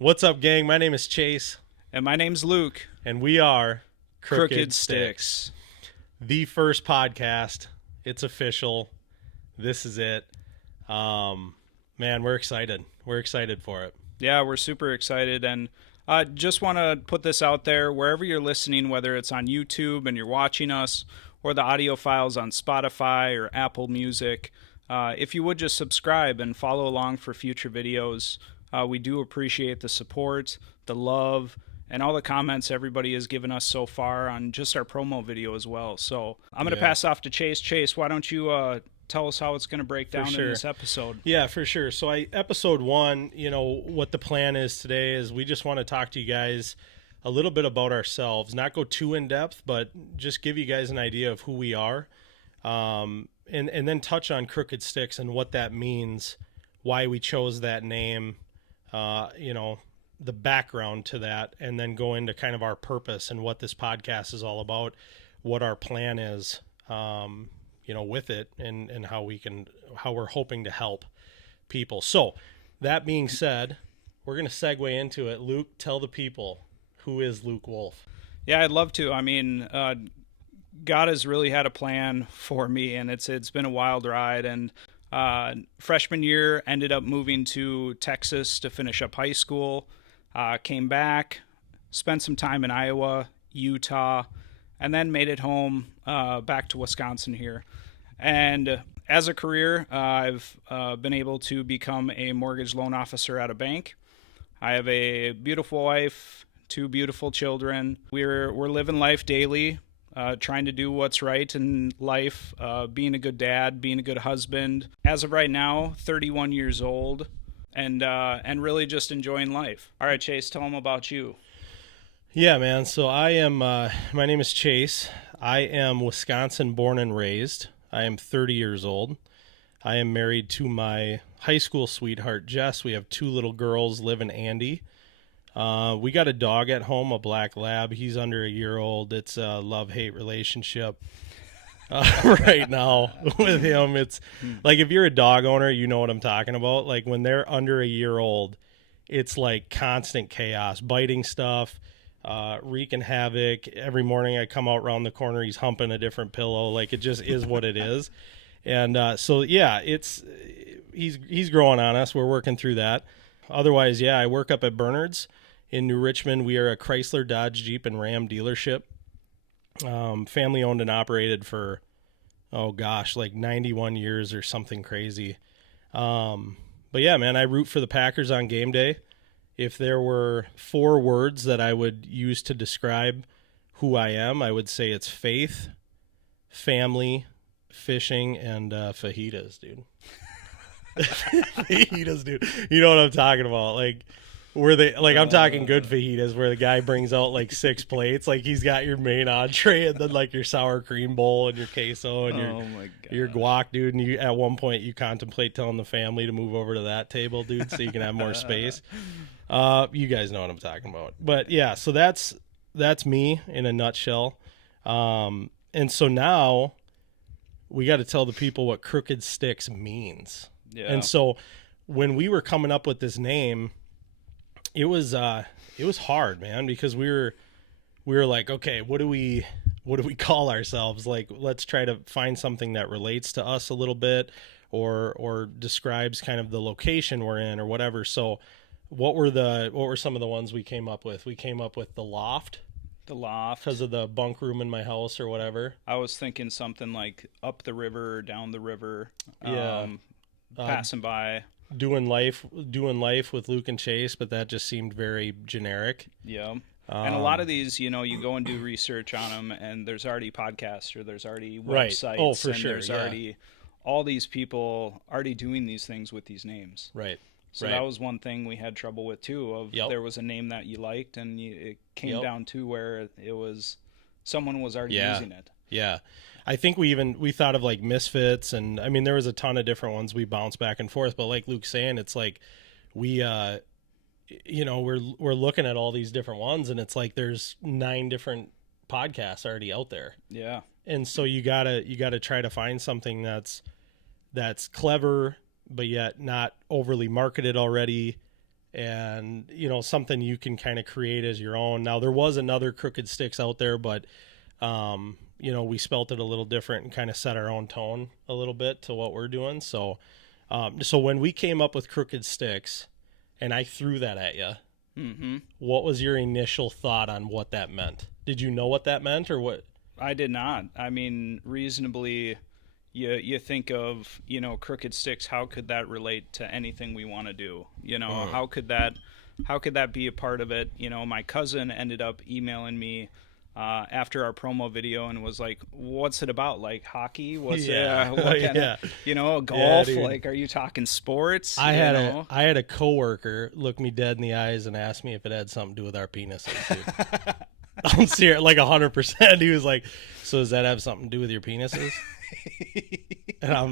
What's up, gang? My name is Chase. And my name's Luke. And we are Crooked Stix. The first podcast. It's official. This is it. Man, we're excited. We're excited for it. Yeah, we're super excited. And just want to put this out there. Wherever you're listening, whether it's on YouTube and you're watching us, or the audio files on Spotify or Apple Music, if you would just subscribe and follow along for future videos. We do appreciate the support, the love, and all the comments everybody has given us so far on just our promo video as well. So I'm going to pass off to Chase. Chase, why don't you tell us how it's going to break down in this episode? Yeah, for sure. So episode 1, what the plan is today is we just want to talk to you guys a little bit about ourselves, not go too in depth, but just give you guys an idea of who we are, and then touch on Crooked Stix and what that means, why we chose that name, the background to that, and then go into kind of our purpose and what this podcast is all about, what our plan is, with it, and how we're hoping to help people. So that being said, we're going to segue into it. Luke, tell the people, who is Luke Wolf? Yeah, I'd love to. I mean, God has really had a plan for me, and it's been a wild ride. And freshman year, ended up moving to Texas to finish up high school. Came back, spent some time in Iowa, Utah, and then made it home back to Wisconsin here. And as a career, I've been able to become a mortgage loan officer at a bank. I have a beautiful wife, 2 beautiful children. We're living life daily, trying to do what's right in life, being a good dad, being a good husband. As of right now, 31 years old. And really just enjoying life. All right, Chase, tell them about you. Yeah, man. So I am, my name is Chase. I am Wisconsin born and raised. I am 30 years old. I am married to my high school sweetheart, Jess. We have 2 little girls, Liv and Andy. We got a dog at home, a black lab. He's under a year old. It's a love-hate relationship. Right now with him, it's like, if you're a dog owner, you know what I'm talking about. Like, when they're under a year old, it's like constant chaos, biting stuff, wreaking havoc. Every morning I come out around the corner, he's humping a different pillow. Like, it just is what it is. And so yeah, he's growing on us. We're working through that. Otherwise, I work up at Bernard's in New Richmond. We are a Chrysler, Dodge, Jeep, and Ram dealership. Family owned and operated for, like 91 years or something crazy. But yeah, man, I root for the Packers on game day. If there were 4 words that I would use to describe who I am, I would say it's faith, family, fishing, and fajitas, dude. Fajitas, dude. You know what I'm talking about. Like, I'm talking good fajitas where the guy brings out like 6 plates. Like, he's got your main entree and then like your sour cream bowl and your queso and your guac, dude. And at one point you contemplate telling the family to move over to that table, dude, so you can have more space. You guys know what I'm talking about. But yeah, so that's me in a nutshell. And so now we got to tell the people what Crooked Stix means. Yeah. And so when we were coming up with this name, it was hard, man, because we were like, okay, what do we call ourselves? Like, let's try to find something that relates to us a little bit, or describes kind of the location we're in or whatever. So what were some of the ones we came up with? We came up with the Loft. The Loft. Because of the bunk room in my house or whatever. I was thinking something like up the river or down the river. Yeah. Passing by. Doing life with Luke and Chase, but that just seemed very generic. Yeah. And a lot of these, you go and do research on them, and there's already podcasts or there's already websites. Right. Oh, for and sure. There's already all these people already doing these things with these names. Right. So that was one thing we had trouble with too. There was a name that you liked, and it came down to where it was someone was already using it. Yeah. I think we thought of like Misfits, and I mean there was a ton of different ones we bounced back and forth. But like Luke's saying, it's like we're looking at all these different ones, and it's like there's 9 different podcasts already out there. Yeah. And so you gotta try to find something that's clever, but yet not overly marketed already, and, you know, something you can kind of create as your own. Now, there was another Crooked Stix out there, but, you know, we spelt it a little different and kind of set our own tone a little bit to what we're doing. So, so when we came up with Crooked Stix and I threw that at you, what was your initial thought on what that meant? Did you know what that meant, or what? I did not. I mean, reasonably, you think of, you know, Crooked Stix. How could that relate to anything we want to do? You know, how could that be a part of it? You know, my cousin ended up emailing me after our promo video and was like, "What's it about? Like hockey? What's it? What kind of, you know, golf? Like, are you talking sports?" I had a coworker look me dead in the eyes and ask me if it had something to do with our penises. Dude. I'm serious, like 100%. He was like, "So does that have something to do with your penises?" And I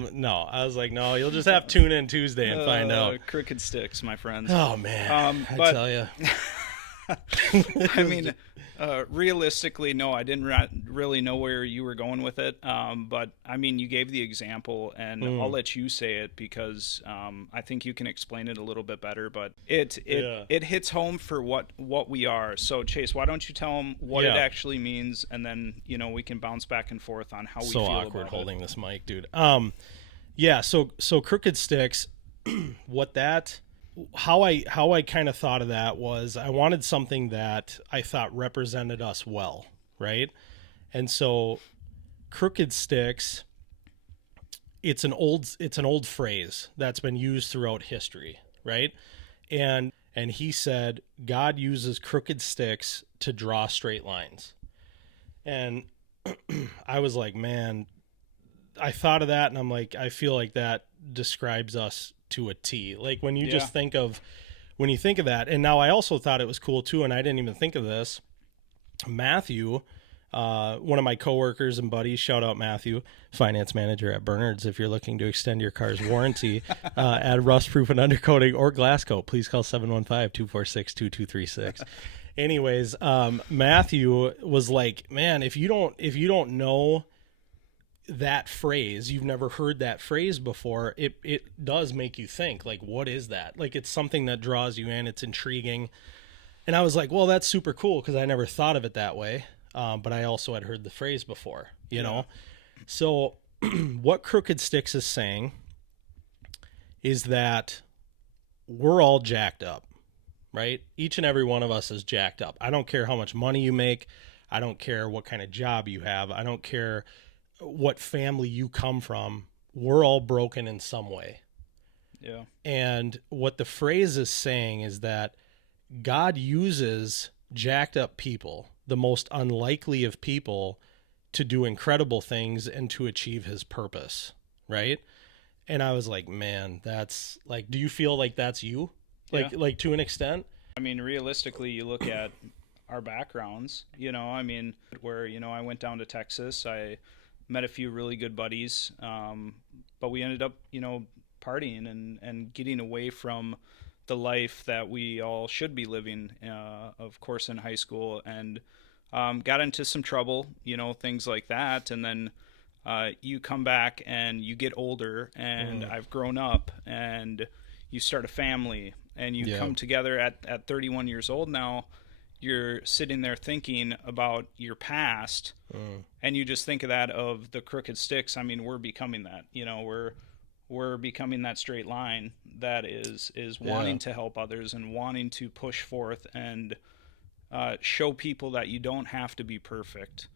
was like, "No, you'll just have to tune in Tuesday and find out." Crooked Stix, my friends. Oh man, I tell you. I mean, realistically, no, I didn't really know where you were going with it. But I mean, you gave the example, and I'll let you say it because I think you can explain it a little bit better. But it hits home for what we are. So Chase, why don't you tell them what it actually means, and then, you know, we can bounce back and forth on how we feel about it. So awkward holding this mic, dude. Yeah. So Crooked Stix, how I kind of thought of that was I wanted something that I thought represented us well, right? And so Crooked Stix, it's an old phrase that's been used throughout history, right? And he said God uses crooked sticks to draw straight lines. And I was like, man, I thought of that and I'm like, I feel like that describes us to a T. Like when you just think of that. And now I also thought it was cool too, and I didn't even think of this. Matthew, one of my coworkers and buddies, shout out Matthew, finance manager at Bernard's. If you're looking to extend your car's warranty, add rust proof and undercoating or glass coat, please call 715-246-2236. Anyways, Matthew was like, man, if you don't know that phrase, you've never heard that phrase before, it does make you think, like, what is that? Like, it's something that draws you in, it's intriguing. And I was like, well, that's super cool because I never thought of it that way. But I also had heard the phrase before, you know? So what Crooked Stix is saying is that we're all jacked up, right? Each and every one of us is jacked up. I don't care how much money you make. I don't care what kind of job you have. I don't care what family you come from. We're all broken in some way. Yeah. And what the phrase is saying is that God uses jacked up people, the most unlikely of people, to do incredible things and to achieve his purpose, right? And I was like, man, that's like, do you feel like that's you? Like to an extent? I mean, realistically, you look at our backgrounds, you know, I mean, where, you know, I went down to Texas, I met a few really good buddies, but we ended up, you know, partying and getting away from the life that we all should be living, of course, in high school, and got into some trouble, you know, things like that. And then you come back and you get older, and I've grown up, and you start a family, and you come together at 31 years old now. You're sitting there thinking about your past, and you just think of that, of the Crooked Stix. I mean, we're becoming that, you know, we're becoming that straight line that is wanting to help others and wanting to push forth and show people that you don't have to be perfect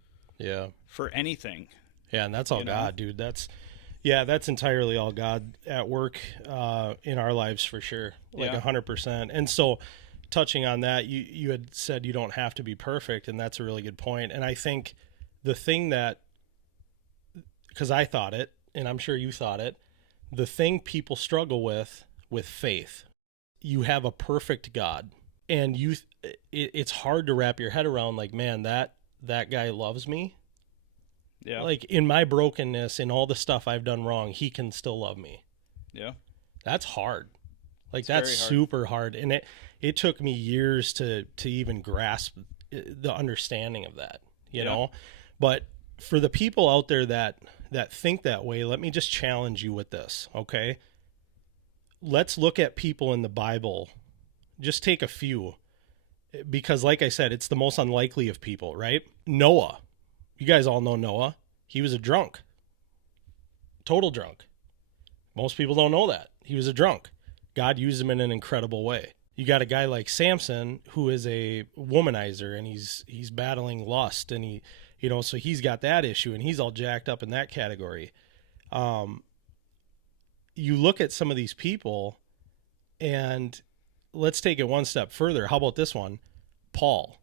for anything. Yeah, and that's all God, dude. That's entirely all God at work in our lives for sure, like 100%. And so touching on that, you had said you don't have to be perfect, and that's a really good point. And I think the thing that, because I thought it, and I'm sure you thought it, the thing people struggle with faith, you have a perfect God, and it's hard to wrap your head around, like, man, that guy loves me. Yeah. Like, in my brokenness, in all the stuff I've done wrong, he can still love me. Yeah. That's hard. Like, that's super hard. And it took me years to even grasp the understanding of that, you know? But for the people out there that think that way, let me just challenge you with this, okay? Let's look at people in the Bible just take a few, because like I said, it's the most unlikely of people, right? Noah. You guys all know Noah. He was a drunk. Total drunk. Most people don't know that. He was a drunk. God used him in an incredible way. You got a guy like Samson, who is a womanizer, and he's battling lust, and so he's got that issue, and he's all jacked up in that category. You look at some of these people, and let's take it one step further. How about this one? Paul,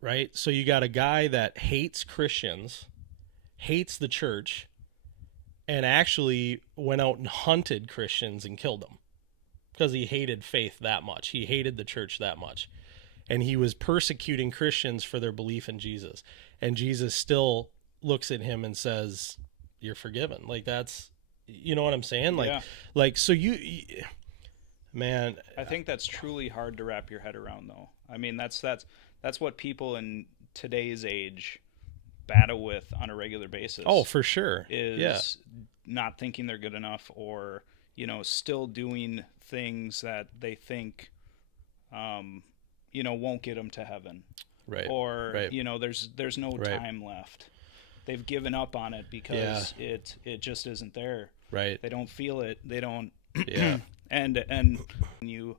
right? So you got a guy that hates Christians, hates the church, and actually went out and hunted Christians and killed them because he hated faith that much. He hated the church that much. And he was persecuting Christians for their belief in Jesus. And Jesus still looks at him and says, you're forgiven. Like, that's, you know what I'm saying? Like, Yeah. so man. I think that's truly hard to wrap your head around, though. I mean, that's what people in today's age battle with on a regular basis. Oh, for sure. Is not thinking they're good enough, or, still doing things that they think, won't get them to heaven. Right. Or, right. There's no right. time left. They've given up on it because it just isn't there. Right. They don't feel it. They don't. Yeah. And you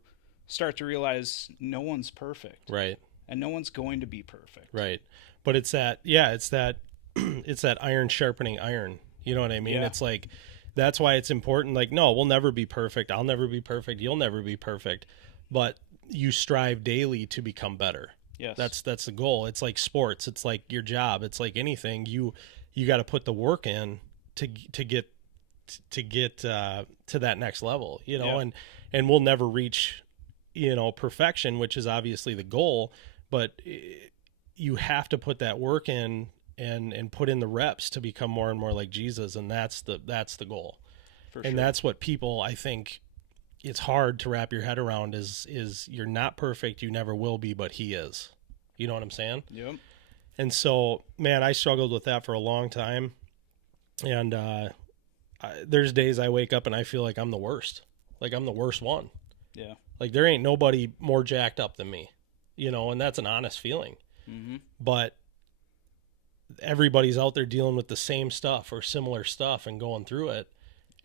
start to realize no one's perfect. Right. And no one's going to be perfect. Right. But it's that it's that iron sharpening iron. You know what I mean? Yeah. It's like, that's why it's important. Like, no, we'll never be perfect. I'll never be perfect. You'll never be perfect. But you strive daily to become better. Yes. That's the goal. It's like sports. It's like your job. It's like anything. You got to put the work in to get to that next level, Yeah. and we'll never reach, perfection, which is obviously the goal, but you have to put that work in and put in the reps to become more and more like Jesus. And that's the goal. For and sure. That's what people, I think, it's hard to wrap your head around is you're not perfect. You never will be, but he is. You know what I'm saying? Yep. And so, man, I struggled with that for a long time. And there's days I wake up and I feel like I'm the worst. Like I'm the worst one. Yeah. Like there ain't nobody more jacked up than me, and that's an honest feeling. Mm-hmm. But everybody's out there dealing with the same stuff or similar stuff and going through it.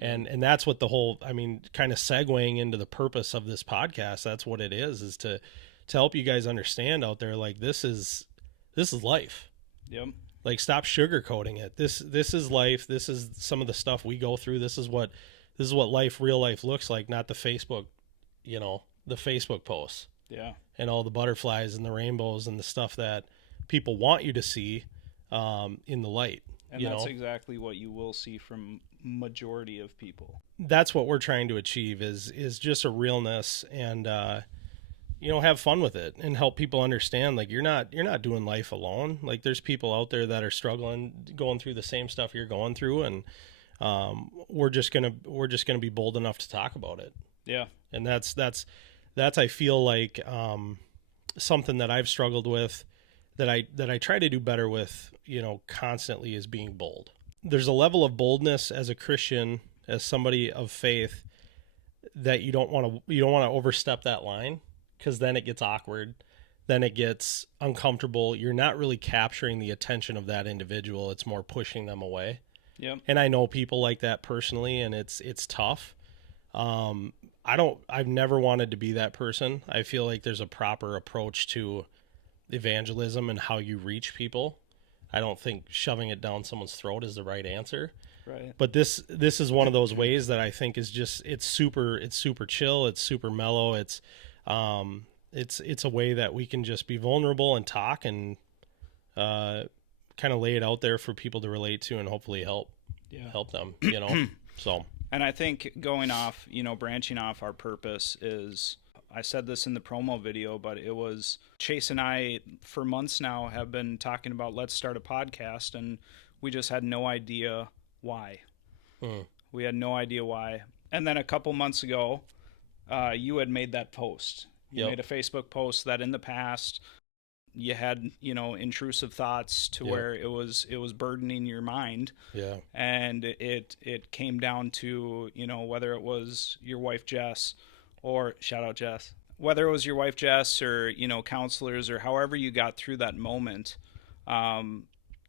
And that's what the whole, kind of segueing into the purpose of this podcast, that's what it is to help you guys understand out there, like this is life. Yep. Like, stop sugarcoating it. This is life. This is some of the stuff we go through. This is what real life looks like, not the Facebook, the Facebook posts. Yeah. And all the butterflies and the rainbows and the stuff that people want you to see in the light. And that's exactly what you will see from majority of people. That's what we're trying to achieve is just a realness and have fun with it and help people understand, like, you're not doing life alone. Like, there's people out there that are struggling, going through the same stuff you're going through, and we're just gonna be bold enough to talk about it. Yeah. And that's I feel like something that I've struggled with, that I try to do better with, constantly, is being bold. There's a level of boldness as a Christian, as somebody of faith, that you don't want to overstep that line, because then it gets awkward, then it gets uncomfortable. You're not really capturing the attention of that individual. It's more pushing them away. Yep. And I know people like that personally, and it's tough. I've never wanted to be that person. I feel like there's a proper approach to evangelism and how you reach people. I don't think shoving it down someone's throat is the right answer. Right. But this is one of those ways that I think is just, it's super chill. It's super mellow. It's a way that we can just be vulnerable and talk and kind of lay it out there for people to relate to and hopefully help them, so. And I think going off, branching off our purpose is, I said this in the promo video, but it was Chase and I for months now have been talking about, let's start a podcast, and we just had no idea why. We had no idea why. And then a couple months ago, you had made that post. You made a Facebook post that in the past you had, intrusive thoughts to where it was burdening your mind. Yeah. And it came down to, whether it was your wife, Jess, or shout out Jess, whether it was your wife Jess or counselors or however you got through that moment,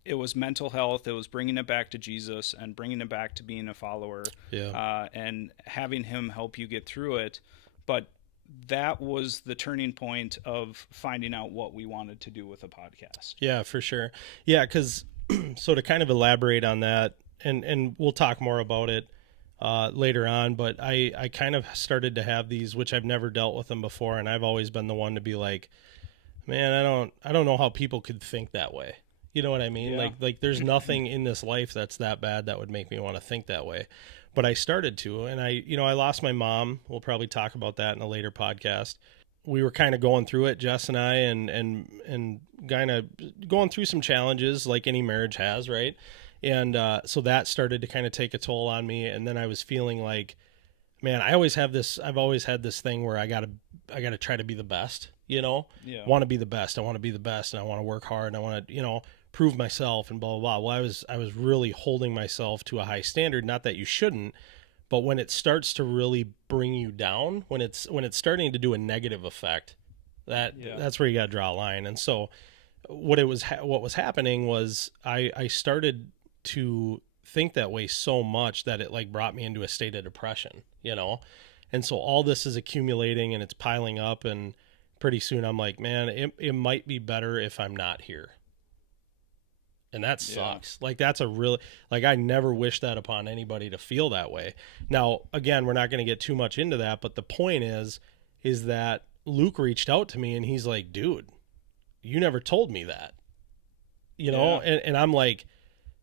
it was mental health. It was bringing it back to Jesus and bringing it back to being a follower, and having him help you get through it. But that was the turning point of finding out what we wanted to do with a podcast. Yeah, for sure. Yeah, because so to kind of elaborate on that, and we'll talk more about it later on, but I kind of started to have these, which I've never dealt with them before, and I've always been the one to be like, man, I don't know how people could think that way. You know what I mean? Yeah. Like there's nothing in this life that's that bad that would make me want to think that way. But I started to, and I lost my mom. We'll probably talk about that in a later podcast. We were kind of going through it, Jess and I, and kind of going through some challenges like any marriage has, right? And so that started to kind of take a toll on me. And then I was feeling like, man, I've always had this thing where I gotta try to be the best, want to be the best. I want to be the best, and I want to work hard, and I want to, prove myself, and blah, blah, blah. Well, I was really holding myself to a high standard. Not that you shouldn't, but when it starts to really bring you down, when it's starting to do a negative effect, that's where you got to draw a line. And so what was happening was I started to think that way so much that it like brought me into a state of depression, And so all this is accumulating and it's piling up, and pretty soon I'm like, man, it might be better if I'm not here. And that sucks. Like that's I never wish that upon anybody to feel that way. Now, again, we're not going to get too much into that, but the point is that Luke reached out to me and he's like, dude, you never told me that, and I'm like,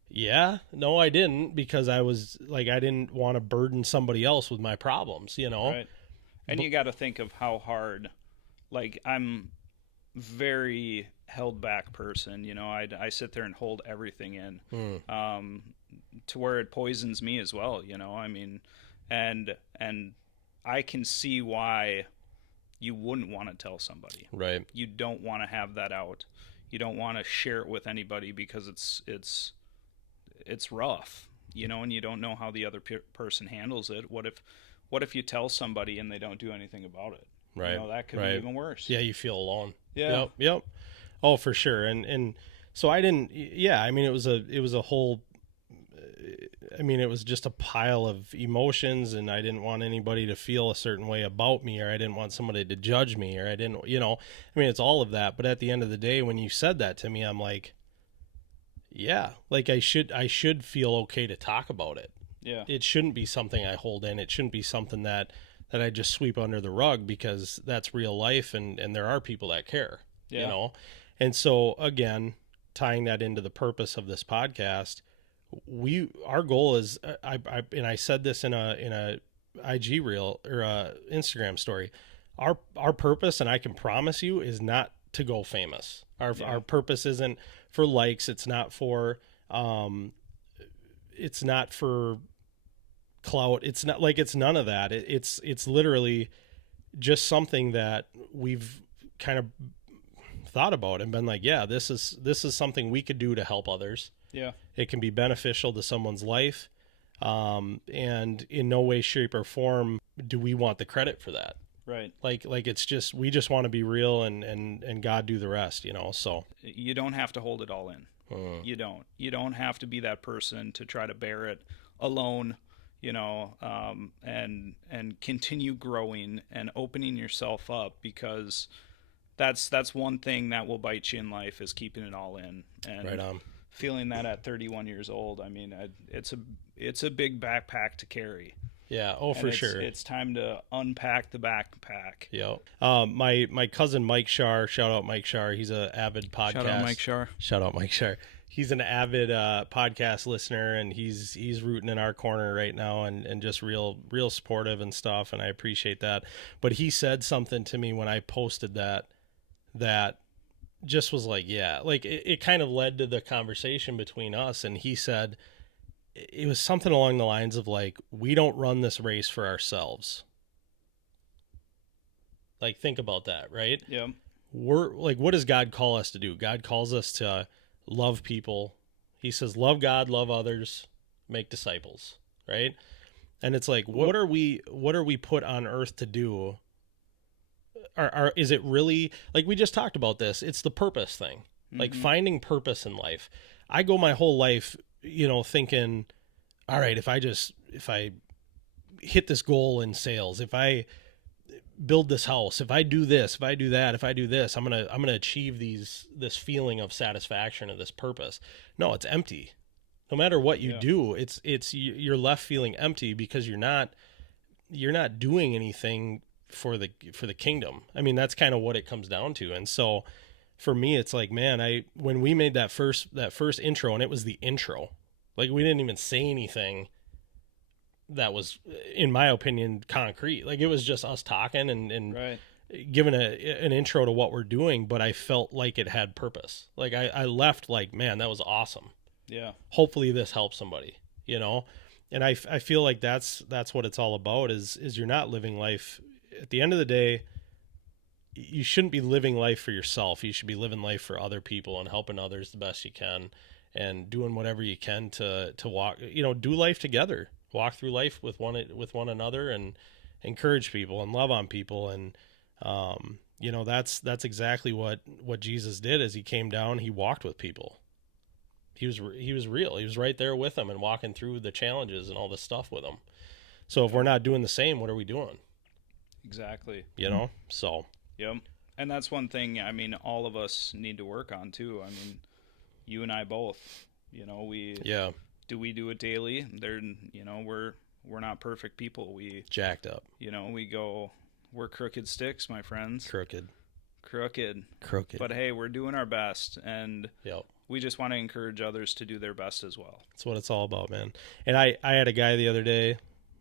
yeah, no, I didn't, because I was like, I didn't want to burden somebody else with my problems, Right. And you got to think of how hard, like I'm very held back person, I sit there and hold everything in, to where it poisons me as well, I mean, and I can see why you wouldn't want to tell somebody. Right. You don't want to have that out. You don't want to share it with anybody because it's rough, and you don't know how the other person handles it. What if you tell somebody and they don't do anything about it? Right. That could be even worse. Yeah, you feel alone. Yeah. Yep. Oh, for sure. And so I didn't. Yeah, I mean, it was a whole. I mean, it was just a pile of emotions, and I didn't want anybody to feel a certain way about me, or I didn't want somebody to judge me, or I didn't. I mean, it's all of that. But at the end of the day, when you said that to me, I'm like, yeah, like I should feel okay to talk about it. Yeah. It shouldn't be something I hold in. It shouldn't be something that I just sweep under the rug, because that's real life, and there are people that care, And so again, tying that into the purpose of this podcast, our goal is, I said this in a IG reel or a Instagram story, our purpose, and I can promise you, is not to go famous. Our purpose isn't for likes. It's not for clout. It's not like, it's none of that. It's literally just something that we've kind of thought about and been like, yeah, this is something we could do to help others. Yeah. It can be beneficial to someone's life. And in no way, shape, or form do we want the credit for that. Right. Like it's just, we just want to be real, and God do the rest, So you don't have to hold it all in. You don't have to be that person to try to bear it alone, and continue growing and opening yourself up, because that's one thing that will bite you in life, is keeping it all in. And right on. Feeling that at 31 years old, I mean, it's a big backpack to carry. Yeah. Oh, for sure. It's time to unpack the backpack. Yeah. My cousin Mike Shar, shout out Mike Shar. He's an avid podcast. Shout out Mike Shar. He's an avid podcast listener, and he's rooting in our corner right now, and just real supportive and stuff. And I appreciate that. But he said something to me when I posted that just was like, yeah, like it kind of led to the conversation between us. And he said, it was something along the lines of like, we don't run this race for ourselves. Like, think about that, right? Yeah. We're like, what does God call us to do? God calls us to love people. He says, love God, love others, make disciples, right? And it's like, what are we put on earth to do is it really, like we just talked about this, it's the purpose thing, like finding purpose in life. I go my whole life, thinking, all right, if I hit this goal in sales, if I build this house, if I do this, if I do that, if I do this, I'm going to achieve this feeling of satisfaction of this purpose. No, it's empty. No matter what you do, you're left feeling empty because you're not doing anything for the kingdom. I mean, that's kind of what it comes down to. And so for me, it's like, man, when we made that first intro, and it was the intro, like we didn't even say anything that was, in my opinion, concrete. Like it was just us talking and right. giving an intro to what we're doing, but I felt like it had purpose. Like I left like, man, that was awesome. Yeah. Hopefully this helps somebody, and I feel like that's what it's all about is you're not living life. At the end of the day, you shouldn't be living life for yourself. You should be living life for other people and helping others the best you can and doing whatever you can to walk, do life together, walk through life with one another and encourage people and love on people. And, that's exactly what Jesus did. As he came down, he walked with people. He was real. He was right there with them and walking through the challenges and all this stuff with them. So if we're not doing the same, what are we doing? Exactly. So. Yep. And that's one thing, I mean, all of us need to work on too. I mean, you and I both, do we do it daily? We're not perfect people. We jacked up. We're crooked sticks, my friends. Crooked. But hey, we're doing our best, and yep. We just want to encourage others to do their best as well. That's what it's all about, man. And I had a guy the other day,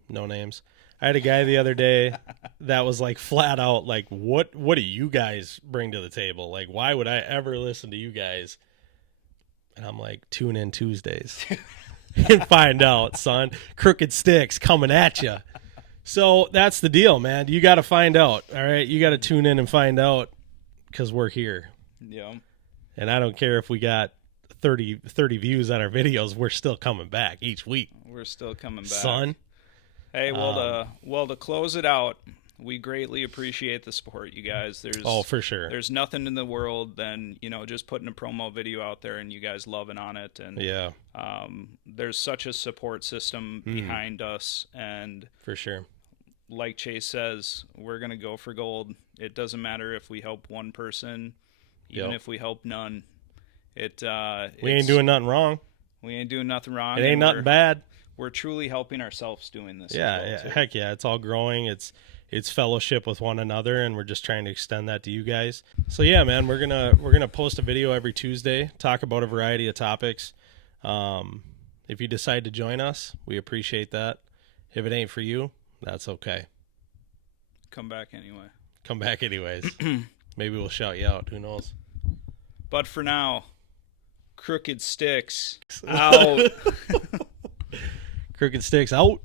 no names. I had a guy the other day that was like flat out like, what do you guys bring to the table? Like, why would I ever listen to you guys? And I'm like, tune in Tuesdays and find out, son. Crooked Stix coming at you. So that's the deal, man. You got to find out. All right. You got to tune in and find out because we're here. Yeah. And I don't care if we got 30 views on our videos. We're still coming back each week. We're still coming back. Son. Hey, to close it out, we greatly appreciate the support, you guys. For sure. There's nothing in the world than, just putting a promo video out there and you guys loving on it. And there's such a support system behind us. And for sure, like Chase says, we're going to go for gold. It doesn't matter if we help one person, even if we help none. We ain't doing nothing wrong. We ain't doing nothing wrong. It ain't nothing bad. We're truly helping ourselves doing this. Yeah, heck yeah. It's all growing. It's fellowship with one another, and we're just trying to extend that to you guys. So yeah, man, we're gonna post a video every Tuesday, talk about a variety of topics. If you decide to join us, we appreciate that. If it ain't for you, that's okay. Come back anyway. Come back anyways. Maybe we'll shout you out. Who knows? But for now, Crooked Stix out. Crooked Stix out.